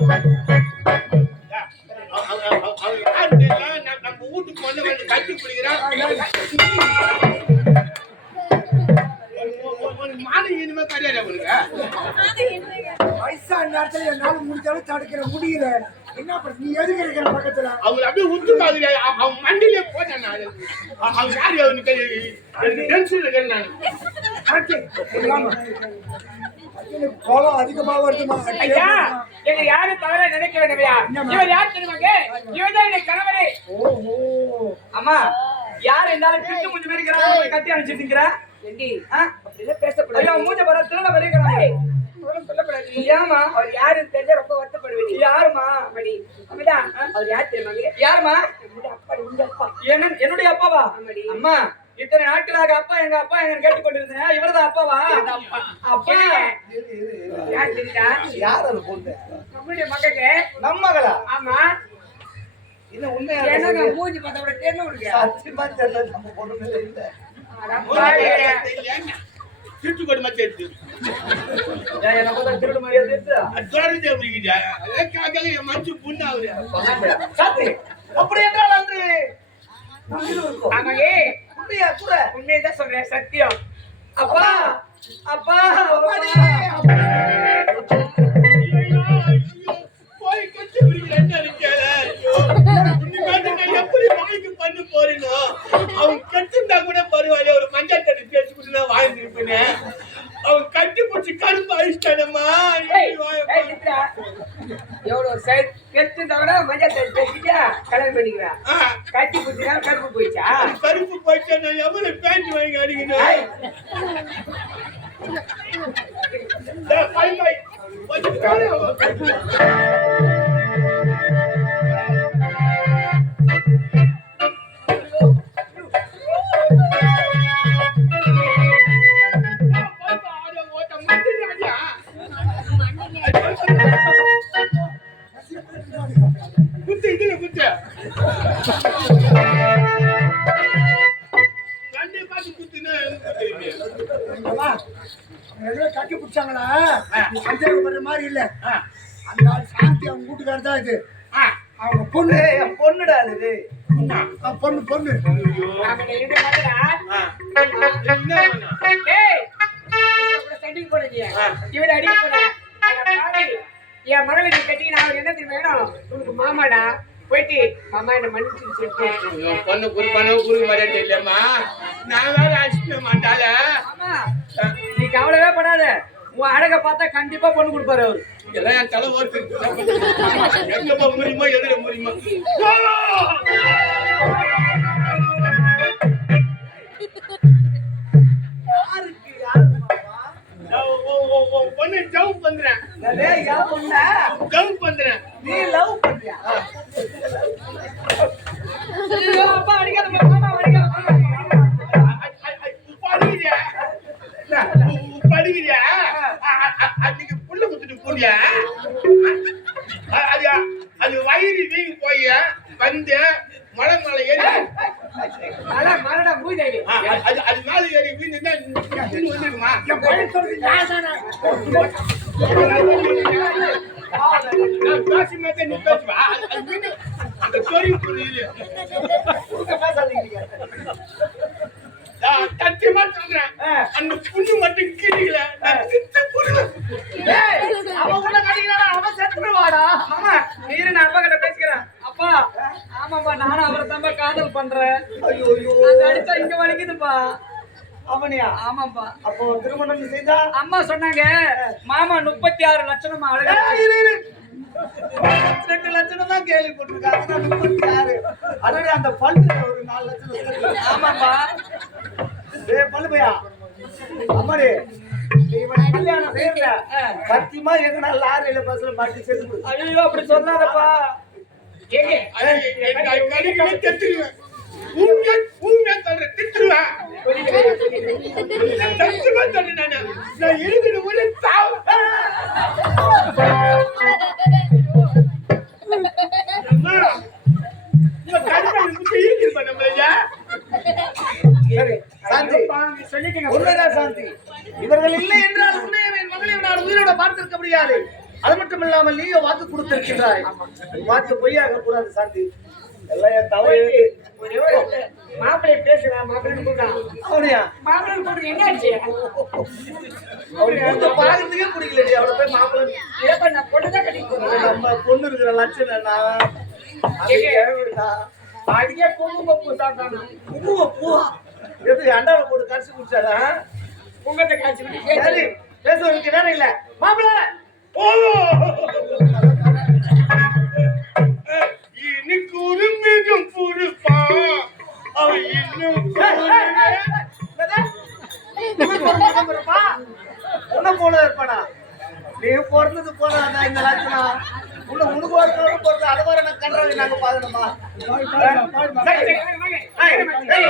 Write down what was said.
நம்ம- நம்ம வீட்டுக்கு வந்து கட்டி பிடிக்கிறான். மானம் இனிமே கிடையாது உனக்கு. வயசான நேரத்துல என்னால முடிஞ்சாலும் தடுக்கிற முடியல என்ன பண்ண நீ எதுக்கு இருக்கிற பக்கத்துல அவர் அப்படியே உத்து? அவ- அவன் மண்டியிலே போட்டேன் நான். அவ- அவன் யாரு அவனுக்கு எனக்கு டென்ஷன் இருக்கேன் நான். கோபம் அதிகமா வருதுமா? ஐயா எங்க யாரும் தவறா நினைக்க வேண்டுமையா? இவர் யார் தெரியுமாங்க? இவர் தான் என் கணவரே அம்மா யார் இருந்தாலும் கிட்டு முடிஞ்சு இருக்கிறாங்க. கட்டி அனுப்பிச்சிருக்கீங்க ஐயா மூஞ்ச பர திருட வருகிறாங்க. ஏமா அவர் யாரு தெரிஞ்சா ரொம்ப வருத்தப்படுவீங்க யாருமா அப்படி. அப்படிதான் அவர் யார் தெரியுமாங்க? யாருமா என்ன என்னுடைய அப்பாவா? அம்மா இத்தனை நாட்களாக அப்பா எங்க அப்பா எங்க கேட்டுக் கொண்டிருந்தேன் இவரதான் அப்பாவா? அப்பா. யார் அது பொண்ணு நம்முடைய மகங்க. நம்ம மகளா? ஆமா. இது உண்மையா என்னங்க மூஞ்சி பார்த்தா கூட தெரியல உனக்கு சத்தியமா தெரியல நம்ம பொண்ணு இல்ல. திருட்டு கொடுமை என்ன திருடு மாதிரியா அப்படி என்றால் அன்று ஆமாங்க, உண்மையா கூட உண்மையைதான் சொல்றேன் சத்தியம். அப்பா அப்பா. போய் இனிமேட்டு நான் எப்படி வாய்க்கு பண்ண போறேனோ? அவன் கட்டிருந்தா கூட பரவாயில்ல, ஒரு மஞ்சள் தண்ணி தேய்ச்சி கொடுத்து வாழ்ந்திருப்பேனே. அவன் கட்டி பிடிச்சி கரும்பு அழிச்சிட்டானம்மா. எவ்வளவு சைட் கெட்டுந்தவன மஞ்சள் தண்ணி பேசிட்டா கல்யாணம் பண்ணிக்கிறேன் கட்டி குத்தினா கருப்பு போயிச்சா கருப்பு நான் எவ்வளவு பேண்ட் வாங்கி அடிக்கணும் பை. கட்டி பிடிச்சாங்களா? சந்தேகப்படுற மாதிரி இல்ல. அந்த ஆள் சாந்தி அவங்க வீட்டுக்காரர் தான் இது. அவங்க பொண்ணு. என் பொண்ணுடா இது. பொண்ணு? பொண்ணு என் மகளை நீ கட்டிக்கினா அவர் என்ன தெரியுமா வேணும்? உனக்கு மாமாடா. போயிட்டு மாமா என்ன மன்னிச்சு பொண்ணு குறிப்பான குரு மாதிரி தெரியலம்மா நான் வேற அடிச்சுக்க மாட்டாள. ஆமா நீ கவலையே படாத. உன் அழக பார்த்தா கண்டிப்பா பொண்ணு கொடுப்பாரு அவரு. எல்லாம் என் தலை ஓட்டு எங்க போக முடியுமோ முடியுமோ. பொண்ணு ஜம்ப் பண்றேன். ஜம்ப் பண்றேன். நீ லவ் பண்ணியா போய் வந்து மலை மேல ஏறி. அது அது மேல ஏறி வந்துருக்குமா நீ பேசுவா. அந்த புரியுது. சத்தியமா சொல்றேன். அந்த புண்ணு மட்டும் கிழிக்கல நான் சித்த புண்ணு. அவன் உள்ள கட்டிக்கிறானா அவன் செத்துருவாடா மாமா நீரு நான் அப்பா கிட்ட ஆமாப்பா நானும் அவரை தான்ப்பா காதல் பண்றேன். ஐயோ அந்த அடிச்சா இங்க வலிக்குதுப்பா. அவனையா? ஆமாப்பா. அப்போ திருமணம் செய்தா அம்மா சொன்னாங்க மாமா முப்பத்தி ஆறு லட்சணமா அழகா. ரெண்டு லட்சம் தான் கேள்விப்பட்டிருக்காங்க. நான் முப்பத்தி ஆறு அதோட அந்த பல்லு ஒரு நாலு லட்சம். ஆமாப்பா. ஏய் பல்லு பையா? அம்மாடி கல்யாணம் செய்யல. சத்தியமா எங்க லாரியில பஸ்ல மாட்டி செத்து. ஐயோ அப்படி கடிக்கவே தெத்துருவேன் உங்க உங்க சொல்ற திட்டுருவேன் நான் சத்தியமா சொல்றேன் நானு. இருக்கிற ஒரு சாவு. சொல்லிட்டீங்க. உண்மைதான் சாந்தி. இவர்கள் இல்லை என்றால் உன்னை என் மகளை நான் உயிரோட பார்த்திருக்க முடியாது. அது மட்டும் இல்லாமல் நீயும் வாக்கு கொடுத்திருக்கின்றாய். வாக்கு பொய்யாக கூடாது சாந்தி. எல்லாம் என் தவறு. மாப்பிள்ளை பேசுறா மாப்பிள்ளை கூப்பிடுறான் அவனையா? மாப்பிள்ளை கூப்பிடு என்னாச்சு அவன் கூட்டு பாக்குறதுக்கே பிடிக்கலடி அவளை போய் மாப்பிள்ளை ஏப்பா நான் பொண்ணுதான் கட்டிட்டு போறேன். நம்ம பொண்ணு இருக்கிற லட்சணம் என்ன. அதுக்கே பொண்ணு பப்பு சாப்பிட்டானா. பூவா பூவா எப்படி அண்டாவை போட்டு கடிச்சு குடிச்சாரா பொங்கத்தை காய்ச்சி சரி நேரம் இல்ல. மாப்பிள்ள! நீ பிறந்தது போனா இந்த லட்சணம் உன்ன உனக்கு ஒரு பிறந்த அதை வர நான் கண்டாங்க நாங்க பாக்கணுமா சரி, சரி,